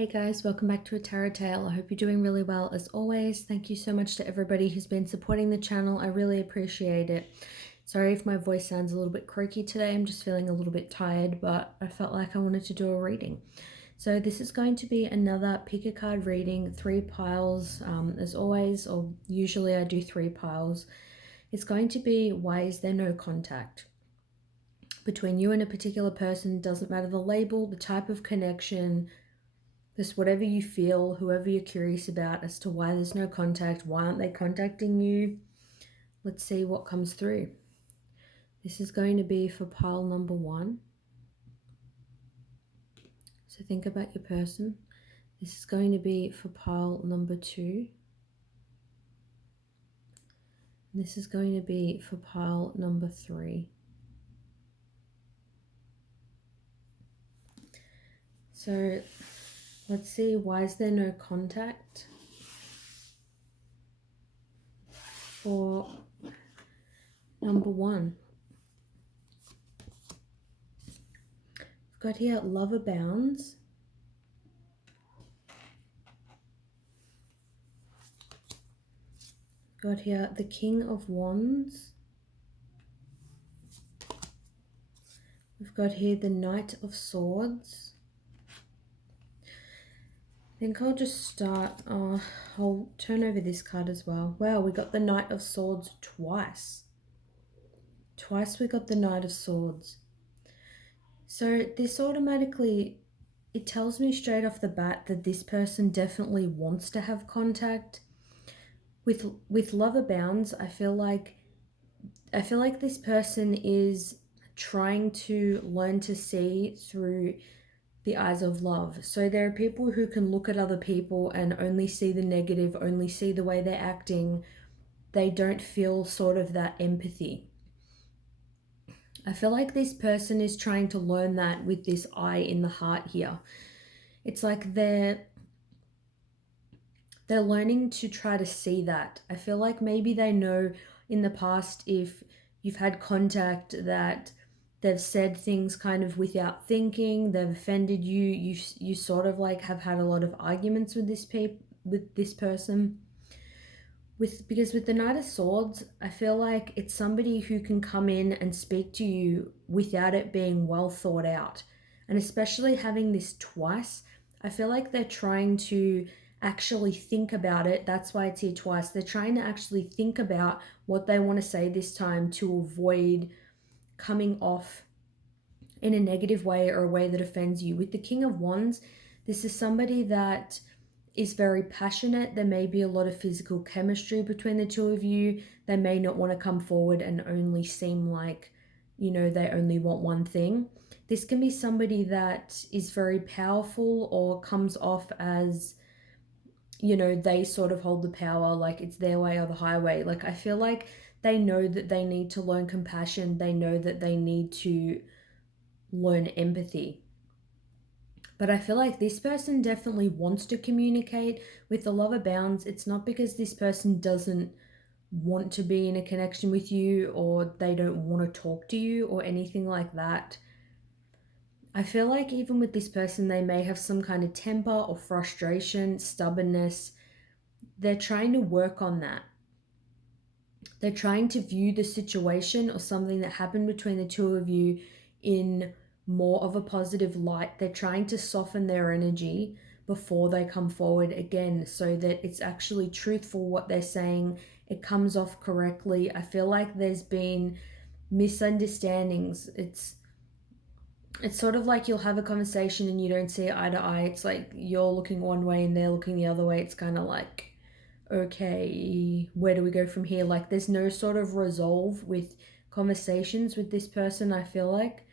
Hey guys, welcome back to A Tarot Tale. I hope you're doing really well as always. Thank you so much to everybody who's been supporting the channel. I really appreciate it. Sorry if my voice sounds a little bit croaky today. I'm just feeling a little bit tired, but I felt like I wanted to do a reading. So this is going to be another pick a card reading, 3 piles as always, or usually I do 3 piles. It's going to be why is there no contact between you and a particular person. Doesn't matter the label, the type of connection, just whatever you feel, whoever you're curious about as to why there's no contact, why aren't they contacting you? Let's see what comes through. This is going to be for pile number 1. So think about your person. This is going to be for pile number 2. This is going to be for pile number 3. So let's see, why is there no contact for number 1? I've got here love abounds. Got here the King of Wands. We've got here the Knight of Swords. I think I'll just start, I'll turn over this card as well. Wow, we got the Knight of Swords twice. Twice we got the Knight of Swords. So this automatically, it tells me straight off the bat that this person definitely wants to have contact. With love abounds, I feel like this person is trying to learn to see through the eyes of love. So there are people who can look at other people and only see the negative, only see the way they're acting. They don't feel sort of that empathy. I feel like this person is trying to learn that with this eye in the heart here. It's like they're learning to try to see that. I feel like maybe they know in the past, if you've had contact, that they've said things kind of without thinking, they've offended you, you sort of like have had a lot of arguments with this person. Because with the Knight of Swords, I feel like it's somebody who can come in and speak to you without it being well thought out. And especially having this twice, I feel like they're trying to actually think about it. That's why it's here twice. They're trying to actually think about what they want to say this time to avoid coming off in a negative way or a way that offends you. With the King of Wands, this is somebody that is very passionate. There may be a lot of physical chemistry between the two of you. They may not want to come forward and only seem like, you know, they only want one thing. This can be somebody that is very powerful or comes off as, you know, they sort of hold the power, like it's their way or the highway. Like I feel like they know that they need to learn compassion. They know that they need to learn empathy. But I feel like this person definitely wants to communicate. With the love abounds, it's not because this person doesn't want to be in a connection with you or they don't want to talk to you or anything like that. I feel like even with this person, they may have some kind of temper or frustration, stubbornness. They're trying to work on that. They're trying to view the situation or something that happened between the two of you in more of a positive light. They're trying to soften their energy before they come forward again so that it's actually truthful what they're saying. It comes off correctly. I feel like there's been misunderstandings. It's sort of like you'll have a conversation and you don't see eye to eye. It's like you're looking one way and they're looking the other way. It's kind of like, okay, where do we go from here? Like there's no sort of resolve with conversations with this person, I feel like.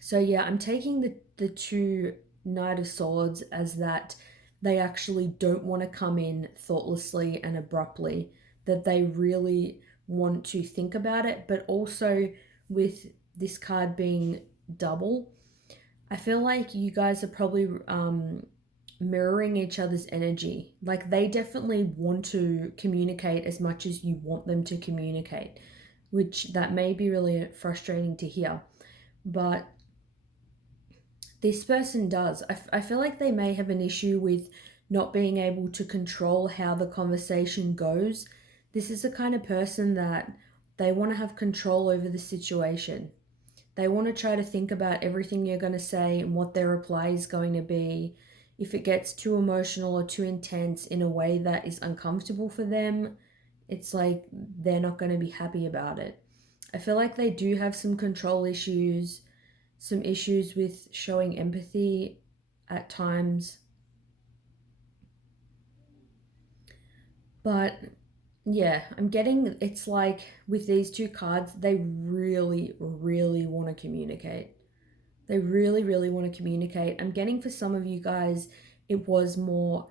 So yeah, I'm taking the two Knight of Swords as that they actually don't want to come in thoughtlessly and abruptly, that they really want to think about it. But also with this card being double, I feel like you guys are probably mirroring each other's energy. Like they definitely want to communicate as much as you want them to communicate, which that may be really frustrating to hear. But This person does. I feel like they may have an issue with not being able to control how the conversation goes. This is the kind of person that they want to have control over the situation. They want to try to think about everything you're going to say and what their reply is going to be. If it gets too emotional or too intense in a way that is uncomfortable for them, it's like they're not going to be happy about it. I feel like they do have some control issues, some issues with showing empathy at times. But yeah, I'm getting it's like with these two cards, they really, really want to communicate. They really, really want to communicate. I'm getting for some of you guys, it was more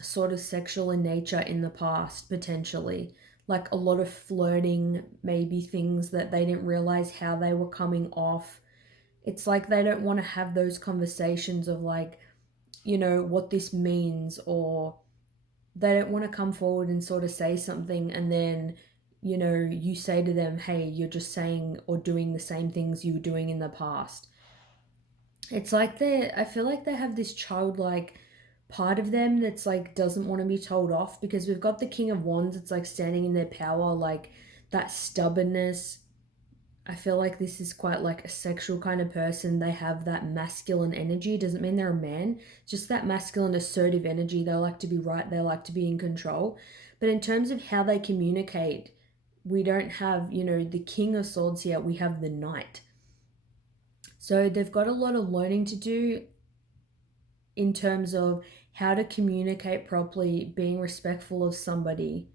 sort of sexual in nature in the past, potentially. Like a lot of flirting, maybe things that they didn't realize how they were coming off. It's like they don't want to have those conversations of like, what this means, or they don't want to come forward and sort of say something and then, you say to them, hey, you're just saying or doing the same things you were doing in the past. It's like I feel like they have this childlike part of them that's like doesn't want to be told off, because we've got the King of Wands, it's like standing in their power, like that stubbornness. I feel like this is quite like a sexual kind of person. They have that masculine energy. Doesn't mean they're a man, just that masculine assertive energy. They like to be right, they like to be in control. But in terms of how they communicate, we don't have, the King of Swords here, we have the Knight. So they've got a lot of learning to do in terms of how to communicate properly, being respectful of somebody,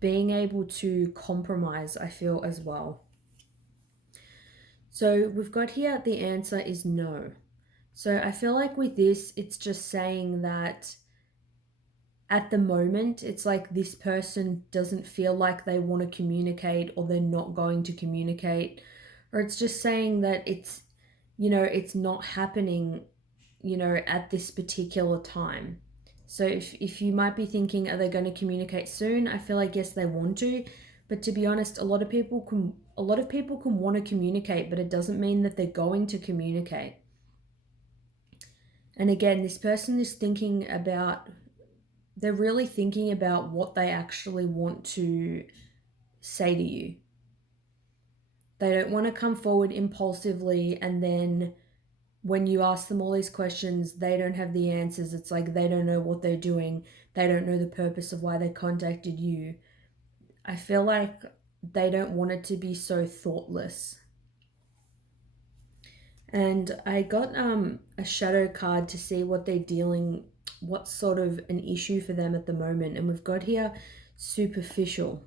being able to compromise, I feel, as well. So we've got here the answer is no. So I feel like with this, it's just saying that at the moment, it's like this person doesn't feel like they want to communicate, or they're not going to communicate, or it's just saying that it's not happening, at this particular time. So if you might be thinking, are they going to communicate soon? I feel like yes, they want to, but to be honest, a lot of people can want to communicate, but it doesn't mean that they're going to communicate. And again, this person is they're really thinking about what they actually want to say to you. They don't want to come forward impulsively, and then when you ask them all these questions, they don't have the answers. It's like they don't know what they're doing. They don't know the purpose of why they contacted you. I feel like they don't want it to be so thoughtless. And I got a shadow card to see what's sort of an issue for them at the moment. And we've got here superficial.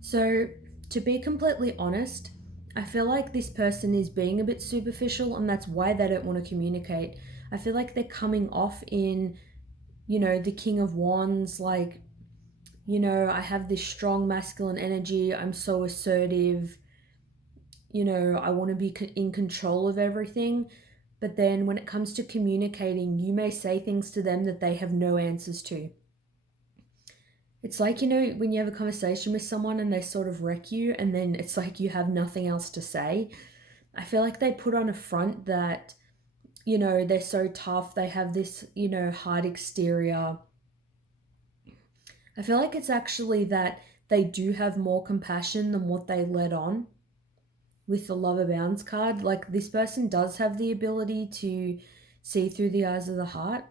So, to be completely honest, I feel like this person is being a bit superficial, and that's why they don't want to communicate. I feel like they're coming off in, the King of Wands, like, I have this strong masculine energy, I'm so assertive, I want to be in control of everything. But then when it comes to communicating, you may say things to them that they have no answers to. It's like, when you have a conversation with someone and they sort of wreck you, and then it's like you have nothing else to say. I feel like they put on a front that, they're so tough. They have this, hard exterior. I feel like it's actually that they do have more compassion than what they let on with the Lover Bounds card. Like, this person does have the ability to see through the eyes of the heart.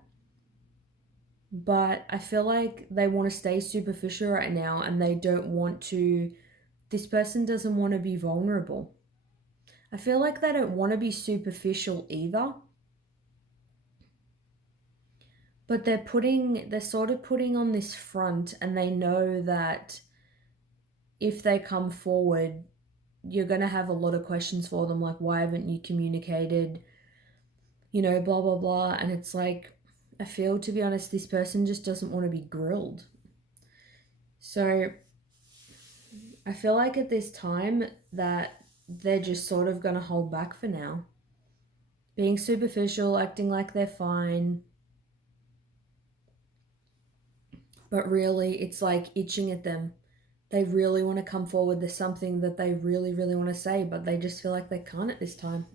But I feel like they want to stay superficial right now, and they don't want to. This person doesn't want to be vulnerable. I feel like they don't want to be superficial either. But they're sort of putting on this front, and they know that if they come forward, you're going to have a lot of questions for them, like, why haven't you communicated? Blah, blah, blah. And it's like, I feel, to be honest, this person just doesn't want to be grilled. So I feel like at this time that they're just sort of going to hold back for now. Being superficial, acting like they're fine. But really, it's like itching at them. They really want to come forward. There's something that they really, really want to say, but they just feel like they can't at this time.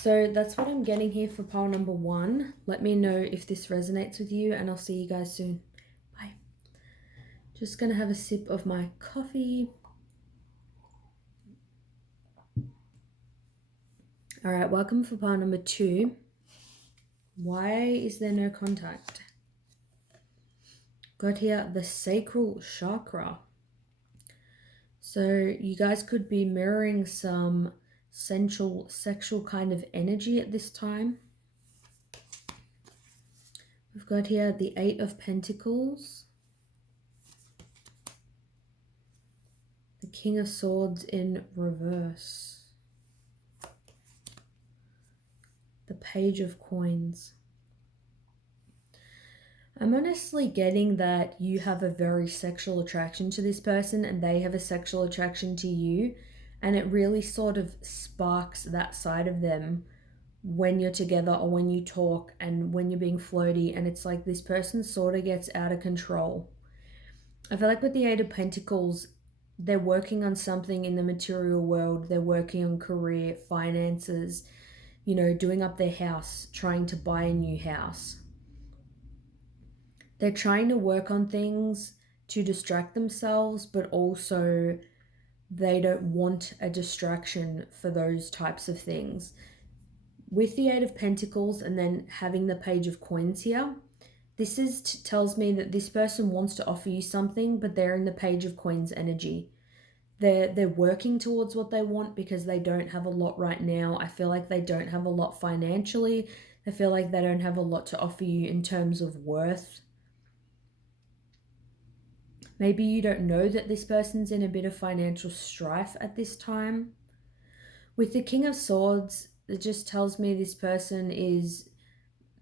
So that's what I'm getting here for pile number 1. Let me know if this resonates with you, and I'll see you guys soon. Bye. Just going to have a sip of my coffee. All right, welcome for pile number 2. Why is there no contact? Got here the sacral chakra. So you guys could be mirroring some sensual, sexual kind of energy at this time. We've got here the 8 of Pentacles, the King of Swords in reverse, the Page of Coins. I'm honestly getting that you have a very sexual attraction to this person and they have a sexual attraction to you, and it really sort of sparks that side of them when you're together or when you talk and when you're being flirty, and it's like this person sort of gets out of control. I feel like with the 8 of Pentacles, they're working on something in the material world. They're working on career, finances, doing up their house, trying to buy a new house. They're trying to work on things to distract themselves, but also they don't want a distraction for those types of things. With the 8 of Pentacles and then having the Page of Coins here, this tells me that this person wants to offer you something, but they're in the Page of Coins energy. They're working towards what they want because they don't have a lot right now. I feel like they don't have a lot financially. I feel like they don't have a lot to offer you in terms of worth. Maybe you don't know that this person's in a bit of financial strife at this time. With the King of Swords, it just tells me this person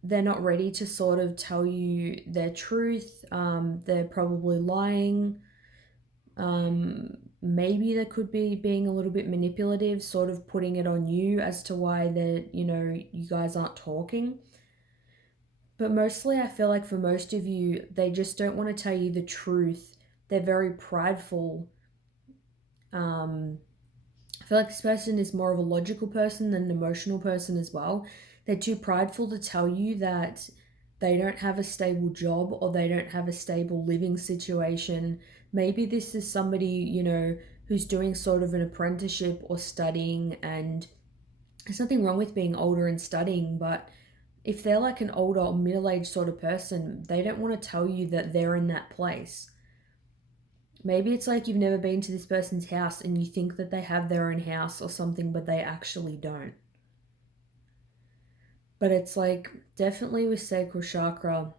they're not ready to sort of tell you their truth. They're probably lying. Maybe they could be being a little bit manipulative, sort of putting it on you as to why you guys aren't talking. But mostly I feel like for most of you, they just don't want to tell you the truth. They're very prideful. I feel like this person is more of a logical person than an emotional person as well. They're too prideful to tell you that they don't have a stable job or they don't have a stable living situation. Maybe this is somebody, who's doing sort of an apprenticeship or studying, and there's nothing wrong with being older and studying, but if they're like an older or middle-aged sort of person, they don't want to tell you that they're in that place. Maybe it's like you've never been to this person's house and you think that they have their own house or something, but they actually don't. But it's like definitely with sacral chakra,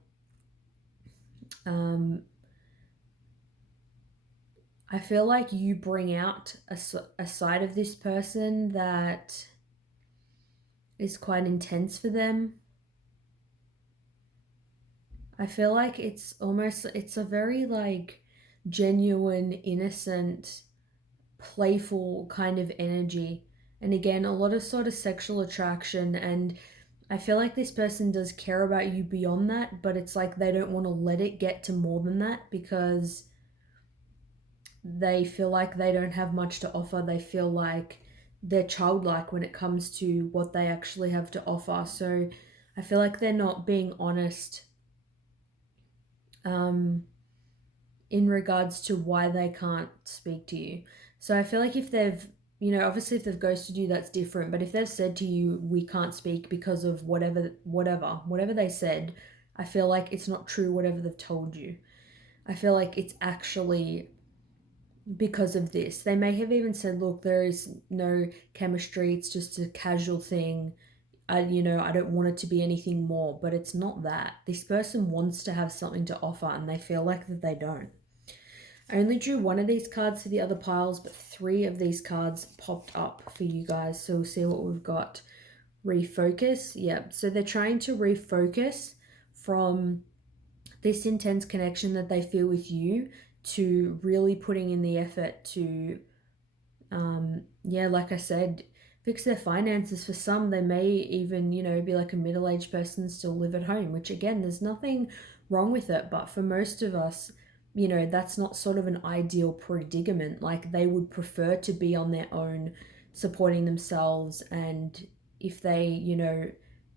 I feel like you bring out a side of this person that is quite intense for them. I feel like it's a very like genuine, innocent, playful kind of energy. And again, a lot of sort of sexual attraction, and I feel like this person does care about you beyond that, but it's like they don't want to let it get to more than that because they feel like they don't have much to offer. They feel like they're childlike when it comes to what they actually have to offer. So I feel like they're not being honest in regards to why they can't speak to you. So I feel like if they've, obviously if they've ghosted you, that's different. But if they've said to you, we can't speak because of whatever they said, I feel like it's not true whatever they've told you. I feel like it's actually because of this. They may have even said, look, there is no chemistry. It's just a casual thing. I don't want it to be anything more, but it's not that. This person wants to have something to offer and they feel like that they don't. I only drew one of these cards for the other piles, but 3 of these cards popped up for you guys. So we'll see what we've got. Refocus. Yep. So they're trying to refocus from this intense connection that they feel with you to really putting in the effort to, like I said, fix their finances. For some, they may even, be like a middle-aged person, still live at home, which again, there's nothing wrong with it. But for most of us, you know, that's not sort of an ideal predicament. Like they would prefer to be on their own, supporting themselves. And if they, you know,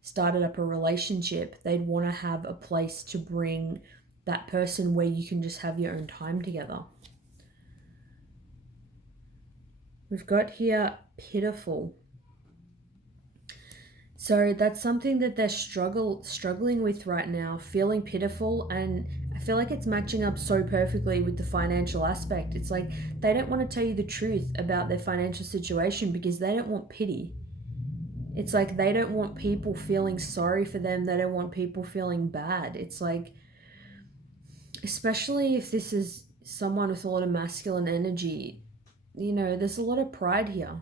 started up a relationship, they'd want to have a place to bring that person where you can just have your own time together. We've got here pitiful. So that's something that they're struggling with right now, feeling pitiful. And I feel like it's matching up so perfectly with the financial aspect. It's like they don't want to tell you the truth about their financial situation because they don't want pity. It's like they don't want people feeling sorry for them. They don't want people feeling bad. It's like, especially if this is someone with a lot of masculine energy, you know, there's a lot of pride here.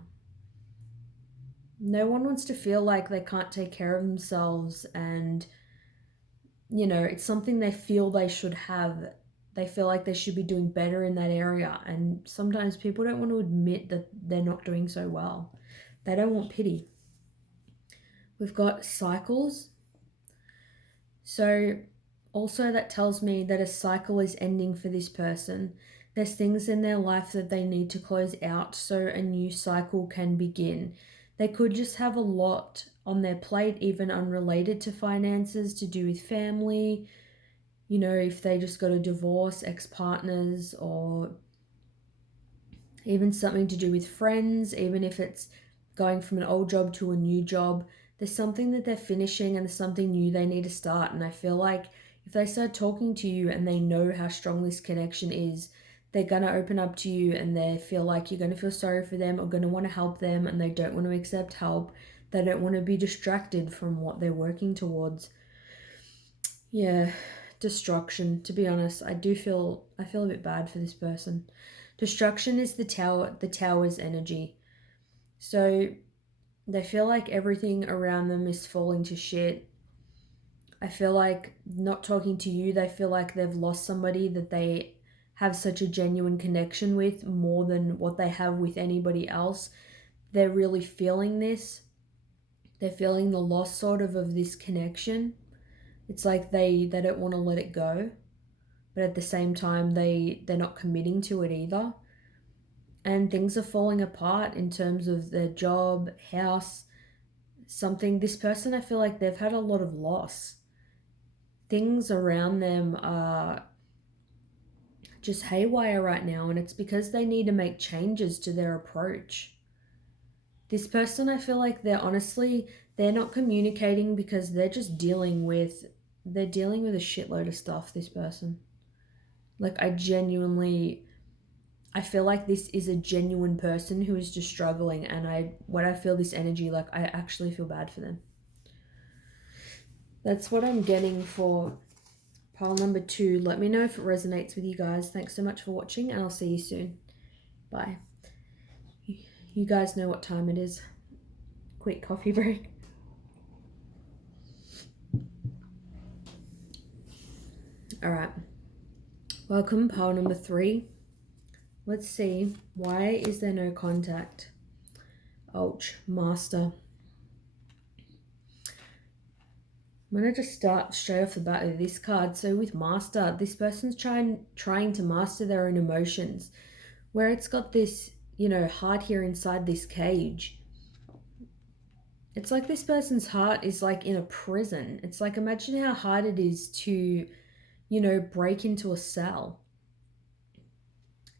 No one wants to feel like they can't take care of themselves, and you know, it's something they feel they should have. They feel like they should be doing better in that area, and sometimes people don't want to admit that they're not doing so well. They don't want pity. We've got cycles. So also that tells me that a cycle is ending for this person. There's things in their life that they need to close out so a new cycle can begin. They could just have a lot on their plate, even unrelated to finances, to do with family. You know, if they just got a divorce, ex-partners, or even something to do with friends, even if it's going from an old job to a new job, there's something that they're finishing and there's something new they need to start. And I feel like if they start talking to you and they know how strong this connection is, they're going to open up to you, and they feel like you're going to feel sorry for them or going to want to help them, and they don't want to accept help. They don't want to be distracted from what they're working towards. Yeah, destruction. To be honest, I feel a bit bad for this person. Destruction is the tower's energy. So they feel like everything around them is falling to shit. I feel like not talking to you, they feel like they've lost somebody that they have such a genuine connection with, more than what they have with anybody else. They're really feeling this. They're feeling the loss sort of this connection. It's like they don't want to let it go, but at the same time they're not committing to it either. And things are falling apart in terms of their job, house, something. This person, I feel like they've had a lot of loss. Things around them are just haywire right now, and it's because they need to make changes to their approach. This person, I feel like they're not communicating because they're just dealing with a shitload of stuff, this person. Like I feel like this is a genuine person who is just struggling, and when I feel this energy, like I actually feel bad for them. That's what I'm getting for pile number 2. Let me know if it resonates with you guys. Thanks so much for watching, and I'll see you soon. Bye. You guys know what time it is. Quick coffee break. Alright. Welcome, pile number 3. Let's see. Why is there no contact? Ouch. Master. I'm going to just start straight off the bat with this card. So with Master, this person's trying to master their own emotions, where it's got this, you know, heart here inside this cage. It's like this person's heart is like in a prison. It's like, imagine how hard it is to, you know, break into a cell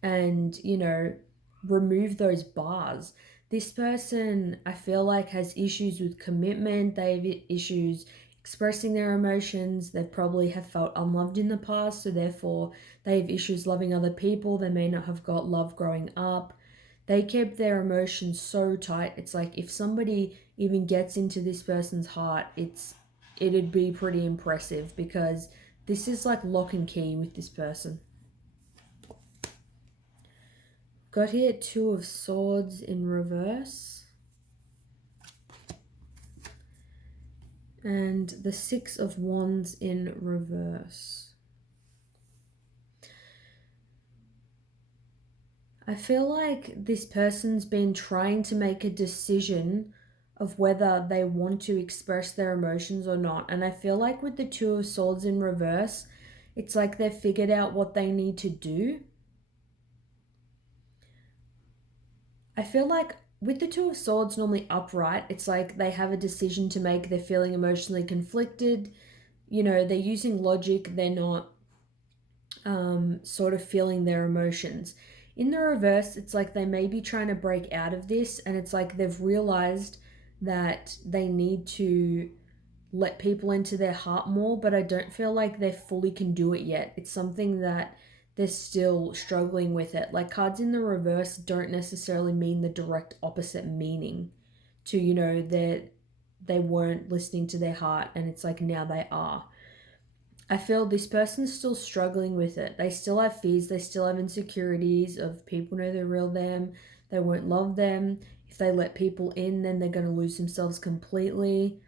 and, you know, remove those bars. This person, I feel like, has issues with commitment. They have issues expressing their emotions. They probably have felt unloved in the past, so therefore they have issues loving other people. They may not have got love growing up. They keep their emotions so tight. It's like if somebody even gets into this person's heart, it'd be pretty impressive, because this is like lock and key with this person. Got here 2 of Swords in reverse. And the 6 of Wands in reverse. I feel like this person's been trying to make a decision of whether they want to express their emotions or not. And I feel like with the 2 of Swords in reverse, It's like they've figured out what they need to do. I feel like with the Two of Swords normally upright, it's like they have a decision to make, they're feeling emotionally conflicted, they're using logic, they're not sort of feeling their emotions. In the reverse, it's like they may be trying to break out of this, and it's like they've realized that they need to let people into their heart more, but I don't feel like they fully can do it yet. It's something that they're still struggling with it. Like cards in the reverse don't necessarily mean the direct opposite meaning to, they weren't listening to their heart and it's like now they are. I feel this person's still struggling with it. They still have fears, they still have insecurities of people know the real them, they won't love them. If they let people in, then they're going to lose themselves completely.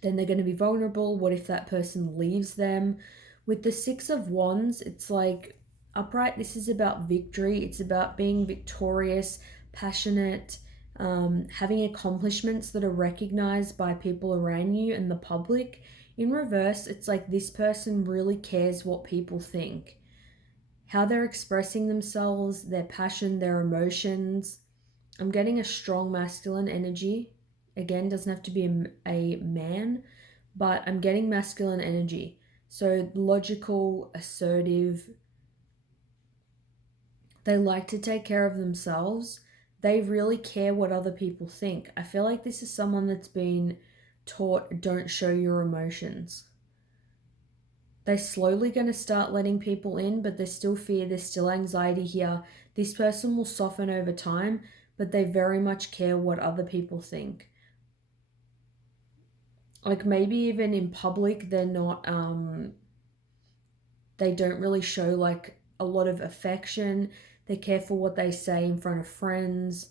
Then they're going to be vulnerable. What if that person leaves them? With the Six of Wands, it's like upright, this is about victory. It's about being victorious, passionate, having accomplishments that are recognized by people around you and the public. In reverse, it's like this person really cares what people think, how they're expressing themselves, their passion, their emotions. I'm getting a strong masculine energy. Again, doesn't have to be a man, but I'm getting masculine energy. So logical, assertive. They like to take care of themselves. They really care what other people think. I feel like this is someone that's been taught don't show your emotions. They're slowly going to start letting people in, but there's still fear, there's still anxiety here. This person will soften over time, but they very much care what other people think. Like maybe even in public, they're not, they don't really show like a lot of affection. They're careful what they say in front of friends.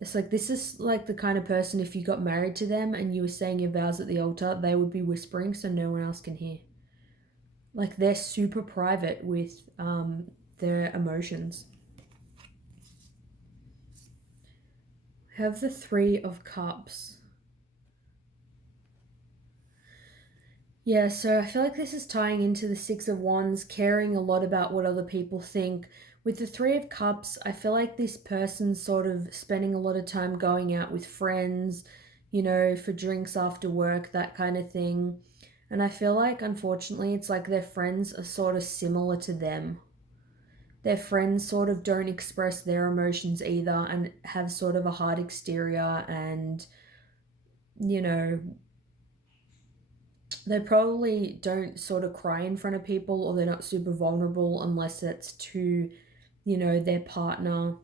It's like this is like the kind of person, if you got married to them and you were saying your vows at the altar, they would be whispering so no one else can hear. Like they're super private with their emotions. Have the Three of Cups. Yeah, so I feel like this is tying into the Six of Wands, caring a lot about what other people think. With the Three of Cups, I feel like this person's sort of spending a lot of time going out with friends, for drinks after work, that kind of thing. And I feel like, unfortunately, it's like their friends are sort of similar to them. Their friends sort of don't express their emotions either and have sort of a hard exterior and, you know, they probably don't sort of cry in front of people or they're not super vulnerable unless it's to, their partner.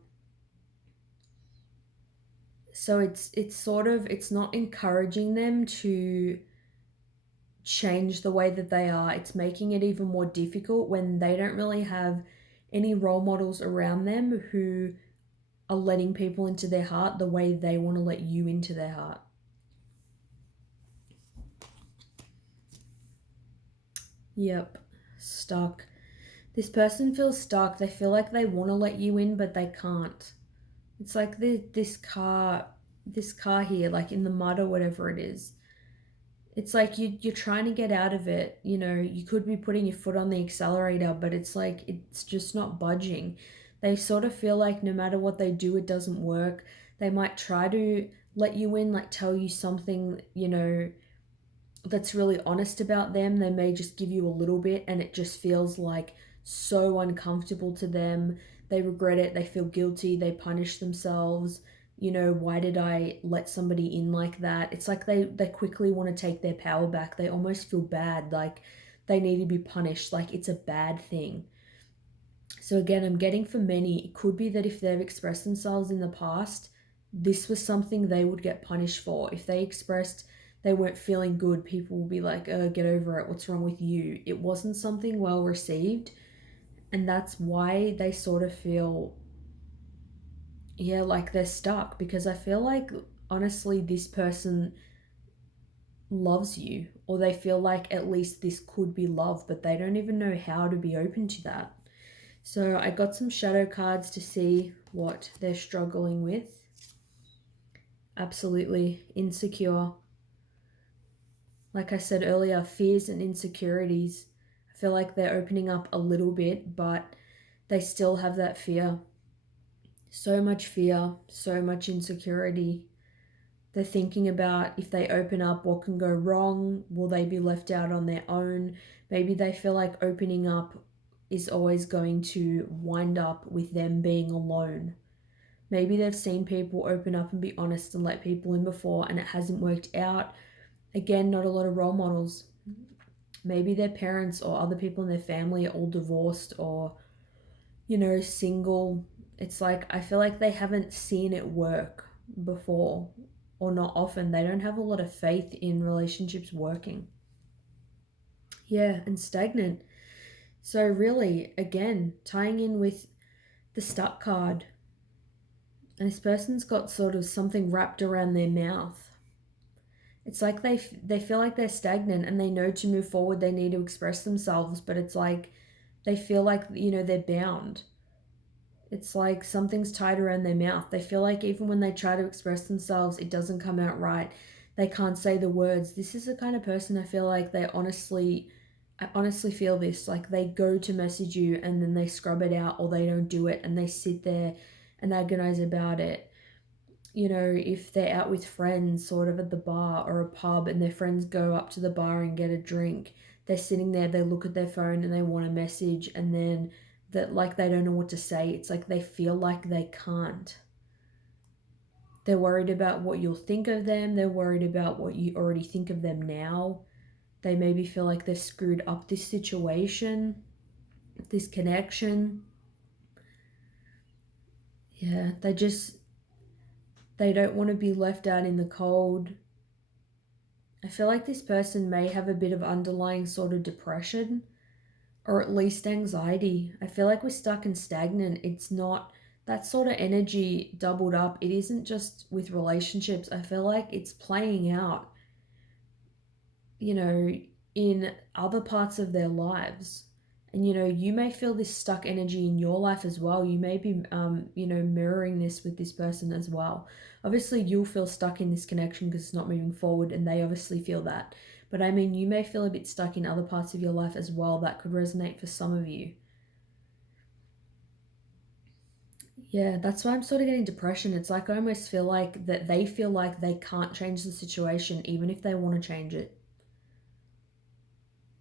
So it's sort of it's not encouraging them to change the way that they are. It's making it even more difficult when they don't really have any role models around them who are letting people into their heart the way they want to let you into their heart. Yep, stuck. This person feels stuck. They feel like they want to let you in, but they can't. It's like this car here, like in the mud or whatever it is. It's like you're trying to get out of it. You could be putting your foot on the accelerator, but it's like it's just not budging. They sort of feel like no matter what they do, it doesn't work. They might try to let you in, like tell you something, that's really honest about them. They may just give you a little bit and it just feels like so uncomfortable to them. They regret it, they feel guilty, they punish themselves. Why did I let somebody in like that? It's like they quickly want to take their power back. They almost feel bad, like they need to be punished, like it's a bad thing. So again, I'm getting for many, it could be that if they've expressed themselves in the past, this was something they would get punished for. If they expressed they weren't feeling good, people will be like, oh, get over it. What's wrong with you? It wasn't something well received. And that's why they sort of feel, yeah, like they're stuck. Because I feel like, honestly, this person loves you, or they feel like at least this could be love, but they don't even know how to be open to that. So I got some shadow cards to see what they're struggling with. Absolutely insecure. Like I said earlier, fears and insecurities. I I feel like they're opening up a little bit, but they still have that fear. So much fear, so much insecurity. They're thinking about if they open up, what can go wrong? Will they be left out on their own? Maybe they feel like opening up is always going to wind up with them being alone. Maybe they've seen people open up and be honest and let people in before and it hasn't worked out. Again, not a lot of role models. Maybe their parents or other people in their family are all divorced or, single. It's like, I feel like they haven't seen it work before, or not often. They don't have a lot of faith in relationships working. Yeah, and stagnant. So, really, again, tying in with the stuck card, and this person's got sort of something wrapped around their mouth. It's like they feel like they're stagnant and they know to move forward they need to express themselves, but it's like they feel like, they're bound. It's like something's tied around their mouth. They feel like even when they try to express themselves, it doesn't come out right. They can't say the words. This is the kind of person I feel like I honestly feel this. Like they go to message you and then they scrub it out or they don't do it and they sit there and agonize about it. If they're out with friends sort of at the bar or a pub and their friends go up to the bar and get a drink, they're sitting there, they look at their phone and they want a message and then that like they don't know what to say. It's like they feel like they can't. They're worried about what you'll think of them. They're worried about what you already think of them now. They maybe feel like they've screwed up this situation, this connection. Yeah, they don't want to be left out in the cold. I feel like this person may have a bit of underlying sort of depression or at least anxiety. I feel like we're stuck and stagnant. It's not that sort of energy doubled up. It isn't just with relationships. I feel like it's playing out, in other parts of their lives. And, you may feel this stuck energy in your life as well. You may be, mirroring this with this person as well. Obviously, you'll feel stuck in this connection because it's not moving forward, and they obviously feel that. But I mean, you may feel a bit stuck in other parts of your life as well. That could resonate for some of you. Yeah, that's why I'm sort of getting depression. It's like I almost feel like that they feel like they can't change the situation even if they want to change it.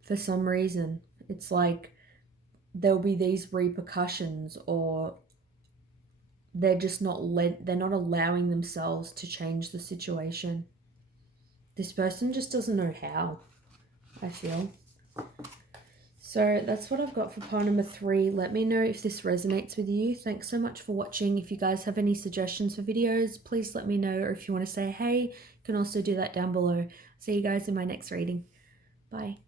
For some reason, it's like there'll be these repercussions or they're not allowing themselves to change the situation. This person just doesn't know how, I feel. So that's what I've got for pile number 3. Let me know if this resonates with you. Thanks so much for watching. If you guys have any suggestions for videos, please let me know. Or if you want to say hey, you can also do that down below. See you guys in my next reading. Bye.